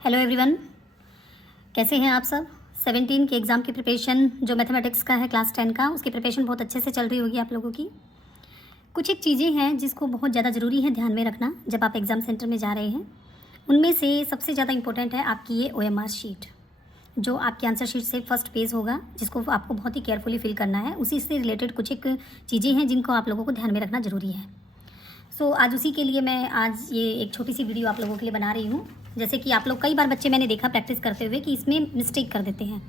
Hello everyone, कैसे हैं आप सब। 17 के एग्ज़ाम की प्रिपरेशन जो मैथमेटिक्स का है क्लास 10 का, उसकी प्रिपरेशन बहुत अच्छे से चल रही होगी आप लोगों की। कुछ एक चीज़ें हैं जिसको बहुत ज़्यादा ज़रूरी है ध्यान में रखना जब आप एग्ज़ाम सेंटर में जा रहे हैं। उनमें से सबसे ज़्यादा इंपॉर्टेंट है आपकी ये OMR शीट, जो आपके आंसर शीट से फर्स्ट पेज होगा, जिसको आपको बहुत ही केयरफुली फिल करना है। उसी से रिलेटेड कुछ एक चीज़ें हैं जिनको आप लोगों को ध्यान में रखना ज़रूरी है। आज उसी के लिए मैं आज ये एक छोटी सी वीडियो आप लोगों के लिए बना रही हूँ। जैसे कि आप लोग कई बार बच्चे मैंने देखा प्रैक्टिस करते हुए कि इसमें मिस्टेक कर देते हैं,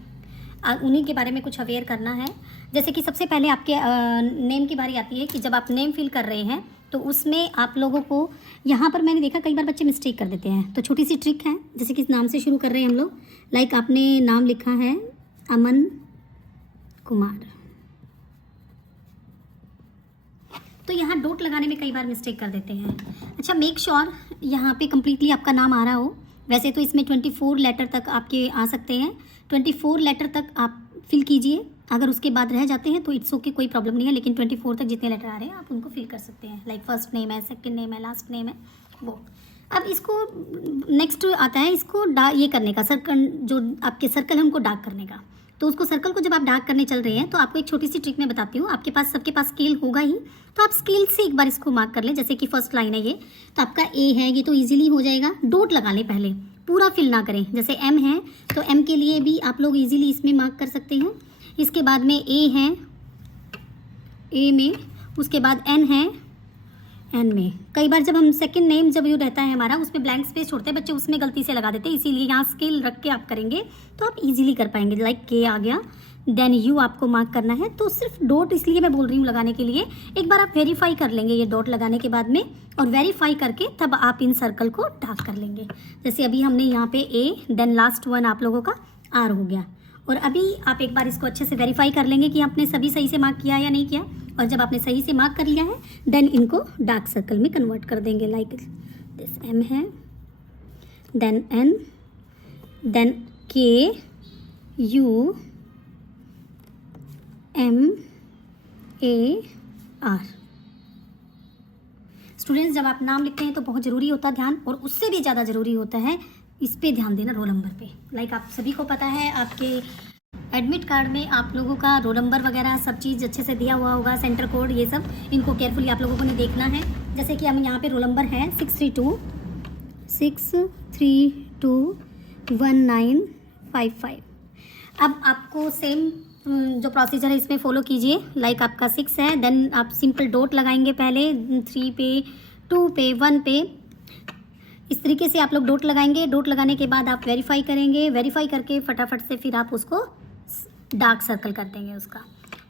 उन्हीं के बारे में कुछ अवेयर करना है। जैसे कि सबसे पहले आपके नेम की बारी आती है कि जब आप नेम फिल कर रहे हैं तो उसमें आप लोगों को यहाँ पर मैंने देखा कई बार बच्चे मिस्टेक कर देते हैं। तो छोटी सी ट्रिक है, जैसे कि इस नाम से शुरू कर रहे हैं हम लोग। लाइक आपने नाम लिखा है अमन कुमार, तो यहाँ डॉट लगाने में कई बार मिस्टेक कर देते हैं। अच्छा, मेक श्योर यहाँ पे कम्प्लीटली आपका नाम आ रहा हो। वैसे तो इसमें 24 लेटर तक आपके आ सकते हैं, 24 लेटर तक आप फिल कीजिए। अगर उसके बाद रह जाते हैं तो इट्स ओके, कोई प्रॉब्लम नहीं है, लेकिन 24 तक जितने लेटर आ रहे हैं आप उनको फिल कर सकते हैं। लाइक फर्स्ट नेम है, सेकंड नेम है, लास्ट नेम है वो। अब इसको नेक्स्ट आता है इसको ये करने का, सर्कल जो आपके सर्कल है उनको डार्क करने का। तो उसको सर्कल को जब आप डार्क करने चल रहे हैं तो आपको एक छोटी सी ट्रिक मैं बताती हूँ। आपके पास सबके पास स्केल होगा ही, तो आप स्केल से एक बार इसको मार्क कर लें। जैसे कि फर्स्ट लाइन है ये, तो आपका ए है, ये तो इजीली हो जाएगा। डॉट लगा लें पहले, पूरा फिल ना करें। जैसे एम है तो एम के लिए भी आप लोग इजीली इसमें मार्क कर सकते हैं। इसके बाद में ए है, ए में, उसके बाद एन है, एन में। कई बार जब हम सेकंड नेम जब यू रहता है हमारा, उसमें ब्लैंक स्पेस छोड़ते हैं बच्चे, उसमें गलती से लगा देते हैं। इसीलिए यहाँ स्केल रख के आप करेंगे तो आप इजीली कर पाएंगे। लाइक के आ गया, देन यू आपको मार्क करना है। तो सिर्फ डॉट इसलिए मैं बोल रही हूँ लगाने के लिए, एक बार आप वेरीफाई कर लेंगे ये डॉट लगाने के बाद में, और वेरीफाई करके तब आप इन सर्कल को डार्क कर लेंगे। जैसे अभी हमने यहाँ पे ए, देन लास्ट वन आप लोगों का आर हो गया। और अभी आप एक बार इसको अच्छे से वेरीफाई कर लेंगे कि आपने सभी सही से मार्क किया या नहीं किया। और जब आपने सही से मार्क कर लिया है देन इनको डार्क सर्कल में कन्वर्ट कर देंगे। लाइक दिस एम है, then N, then K, U, M, A, R. Students, जब आप नाम लिखते हैं तो बहुत ज़रूरी होता है ध्यान, और उससे भी ज़्यादा ज़रूरी होता है इस पे ध्यान देना, रोल नंबर पे। लाइक आप सभी को पता है आपके एडमिट कार्ड में आप लोगों का रोल नंबर वगैरह सब चीज़ अच्छे से दिया हुआ होगा, सेंटर कोड, ये सब इनको केयरफुली आप लोगों को ने देखना है। जैसे कि हम यहाँ पे रोल नंबर है 6321955। अब आपको सेम जो प्रोसीजर है इसमें फॉलो कीजिए। लाइक आपका 6 है, देन आप सिंपल डॉट लगाएंगे पहले 3 पे, 2 पे, 1 पे। इस तरीके से आप लोग डॉट लगाएंगे। डॉट लगाने के बाद आप वेरीफाई करेंगे, वेरीफाई करके फटाफट से फिर आप उसको डार्क सर्कल कर देंगे उसका।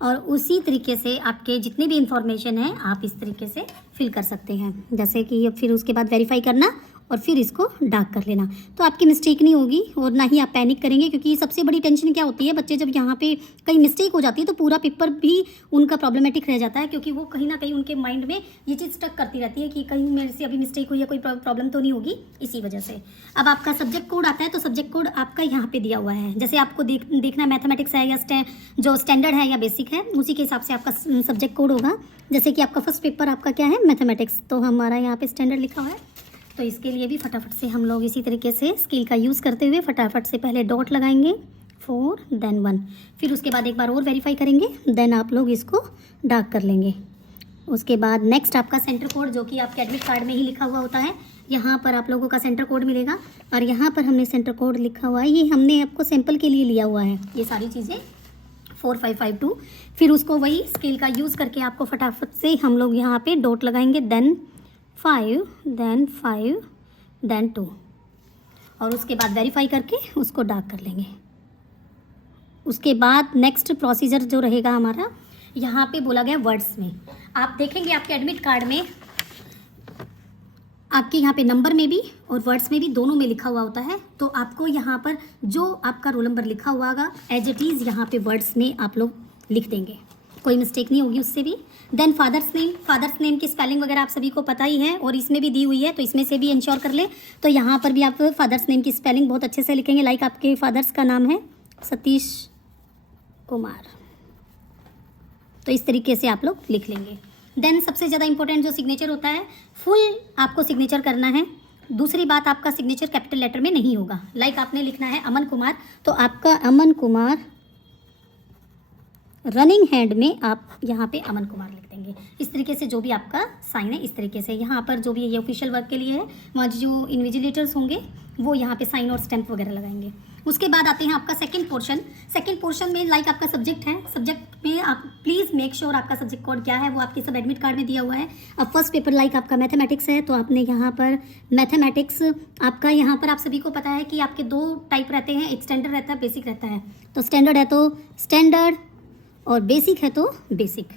और उसी तरीके से आपके जितने भी इंफॉर्मेशन है आप इस तरीके से फिल कर सकते हैं। जैसे कि अब फिर उसके बाद वेरीफाई करना और फिर इसको डार्क कर लेना, तो आपकी मिस्टेक नहीं होगी और ना ही आप पैनिक करेंगे। क्योंकि सबसे बड़ी टेंशन क्या होती है, बच्चे जब यहाँ पे कहीं मिस्टेक हो जाती है तो पूरा पेपर भी उनका प्रॉब्लमेटिक रह जाता है, क्योंकि वो कहीं ना कहीं उनके माइंड में ये चीज़ स्टक करती रहती है कि कहीं मेरे से अभी मिस्टेक हुई या कोई प्रॉब्लम तो नहीं होगी, इसी वजह से। अब आपका सब्जेक्ट कोड आता है, तो सब्जेक्ट कोड आपका यहाँ पर दिया हुआ है। जैसे आपको देखना मैथमेटिक्स है या जो स्टैंडर्ड है या बेसिक है, उसी के हिसाब से आपका सब्जेक्ट कोड होगा। जैसे कि आपका फर्स्ट पेपर आपका क्या है, मैथमेटिक्स, तो हमारा यहाँ पे स्टैंडर्ड लिखा हुआ है। तो इसके लिए भी फटाफट से हम लोग इसी तरीके से स्केल का यूज़ करते हुए फटाफट से पहले डॉट लगाएंगे 4, देन 1, फिर उसके बाद एक बार और वेरीफाई करेंगे, देन आप लोग इसको डार्क कर लेंगे। उसके बाद नेक्स्ट आपका सेंटर कोड, जो कि आपके एडमिट कार्ड में ही लिखा हुआ होता है, यहाँ पर आप लोगों का सेंटर कोड मिलेगा। और यहाँ पर हमने सेंटर कोड लिखा हुआ है, ये हमने आपको सैम्पल के लिए लिया हुआ है ये सारी चीज़ें, 4552। फिर उसको वही स्केल का यूज़ करके आपको फटाफट से हम लोग यहाँ पे डॉट लगाएंगे, देन 5, देन 2, और उसके बाद वेरीफाई करके उसको डार्क कर लेंगे। उसके बाद नेक्स्ट प्रोसीजर जो रहेगा हमारा, यहाँ पे बोला गया वर्ड्स में। आप देखेंगे आपके एडमिट कार्ड में आपके यहाँ पे नंबर में भी और वर्ड्स में भी, दोनों में लिखा हुआ होता है। तो आपको यहाँ पर जो आपका रोल नंबर लिखा हुआ होगा एज इट इज़ यहाँ पे वर्ड्स में आप लोग लिख देंगे, कोई मिस्टेक नहीं होगी उससे भी। देन फादर्स नेम की स्पेलिंग वगैरह आप सभी को पता ही है, और इसमें भी दी हुई है, तो इसमें से भी इंश्योर कर ले। तो यहाँ पर भी आप फादर्स नेम की स्पेलिंग बहुत अच्छे से लिखेंगे। लाइक आपके फादर्स का नाम है सतीश कुमार, तो इस तरीके से आप लोग लिख लेंगे। देन सबसे ज़्यादा इंपॉर्टेंट जो सिग्नेचर होता है, फुल आपको सिग्नेचर करना है, दूसरी बात, आपका सिग्नेचर कैपिटल लेटर में नहीं होगा। लाइक आपने लिखना है अमन कुमार, तो आपका अमन कुमार रनिंग हैंड में आप यहाँ पे अमन कुमार लिख देंगे। इस तरीके से जो भी आपका साइन है, इस तरीके से यहाँ पर जो भी ये ऑफिशियल वर्क के लिए है, वहाँ जो इन्विजिलेटर्स होंगे वो यहाँ पे साइन और स्टैंप वगैरह लगाएंगे। उसके बाद आते हैं आपका सेकंड पोर्शन। सेकंड पोर्शन में लाइक आपका सब्जेक्ट है, सब्जेक्ट में आप प्लीज़ मेक श्योर आपका सब्जेक्ट कोड क्या है वो आपके सब एडमिट कार्ड में दिया हुआ है। अब फर्स्ट पेपर लाइक आपका मैथमेटिक्स है, तो आपने यहाँ पर मैथमेटिक्स, आपका यहाँ पर आप सभी को पता है कि आपके 2 टाइप रहते हैं, एक स्टैंडर्ड रहता है, बेसिक रहता है। तो स्टैंडर्ड है तो स्टैंडर्ड और बेसिक है तो बेसिक।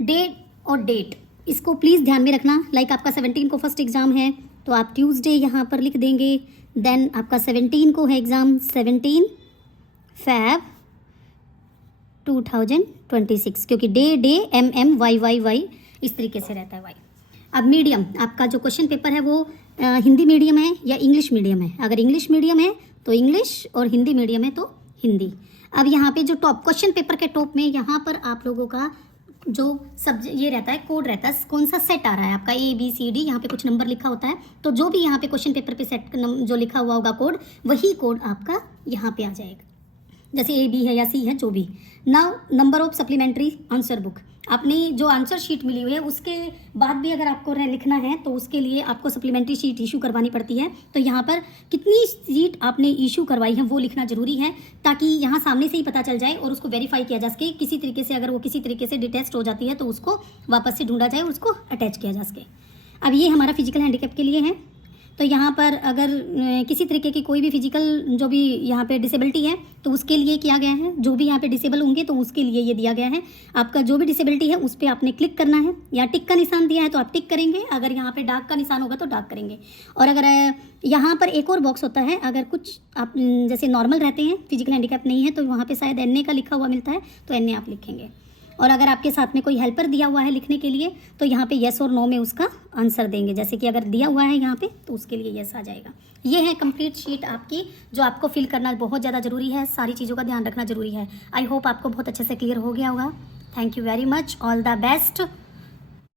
डेट और डेट इसको प्लीज़ ध्यान में रखना। लाइक आपका 17 को फर्स्ट एग्ज़ाम है, तो आप ट्यूसडे यहाँ पर लिख देंगे। देन आपका 17 को है एग्ज़ाम, 17 Feb 2026, क्योंकि डे MM इस तरीके से रहता है वाई। अब मीडियम, आपका जो क्वेश्चन पेपर है वो हिंदी मीडियम है या इंग्लिश मीडियम है। अगर इंग्लिश मीडियम है तो इंग्लिश और हिंदी मीडियम है तो हिंदी। अब यहाँ पे जो टॉप क्वेश्चन पेपर के टॉप में यहाँ पर आप लोगों का जो सब्जेक्ट ये रहता है, कोड रहता है, कौन सा सेट आ रहा है आपका ABCD, यहाँ पे कुछ नंबर लिखा होता है, तो जो भी यहाँ पे क्वेश्चन पेपर पे सेट जो लिखा हुआ होगा कोड, वही कोड आपका यहाँ पे आ जाएगा। जैसे A B है या C है, जो भी। Now number of supplementary answer book, आपने जो आंसर शीट मिली हुई है उसके बाद भी अगर आपको लिखना है तो उसके लिए आपको सप्लीमेंट्री शीट इशू करवानी पड़ती है। तो यहाँ पर कितनी शीट आपने इशू करवाई है वो लिखना जरूरी है, ताकि यहाँ सामने से ही पता चल जाए और उसको वेरीफाई किया जा सके। किसी तरीके से अगर वो किसी तरीके से डिटेस्ट हो जाती है तो उसको वापस से ढूंढा जाए और उसको अटैच किया जा सके। अब ये हमारा फिजिकल हैंडीकैप के लिए है। तो यहाँ पर अगर किसी तरीके की कोई भी फिजिकल जो भी यहाँ पे डिसेबिलिटी है तो उसके लिए किया गया है। जो भी यहाँ पे डिसेबल होंगे तो उसके लिए ये दिया गया है। आपका जो भी डिसेबिलिटी है उस पर आपने क्लिक करना है। यहाँ टिक का निशान दिया है तो आप टिक करेंगे, अगर यहाँ पे डार्क का निशान होगा तो डार्क करेंगे। और अगर यहाँ पर एक और बॉक्स होता है, अगर कुछ आप जैसे नॉर्मल रहते हैं, फिजिकल हैंडीकैप नहीं है, तो वहाँ पर शायद NA का लिखा हुआ मिलता है तो NA आप लिखेंगे। और अगर आपके साथ में कोई हेल्पर दिया हुआ है लिखने के लिए तो यहाँ पे येस और नो में उसका आंसर देंगे। जैसे कि अगर दिया हुआ है यहाँ पे तो उसके लिए येस आ जाएगा। ये है कंप्लीट शीट आपकी, जो आपको फिल करना बहुत ज़्यादा ज़रूरी है। सारी चीज़ों का ध्यान रखना ज़रूरी है। आई होप आपको बहुत अच्छे से क्लियर हो गया होगा। Thank you very much, all the best.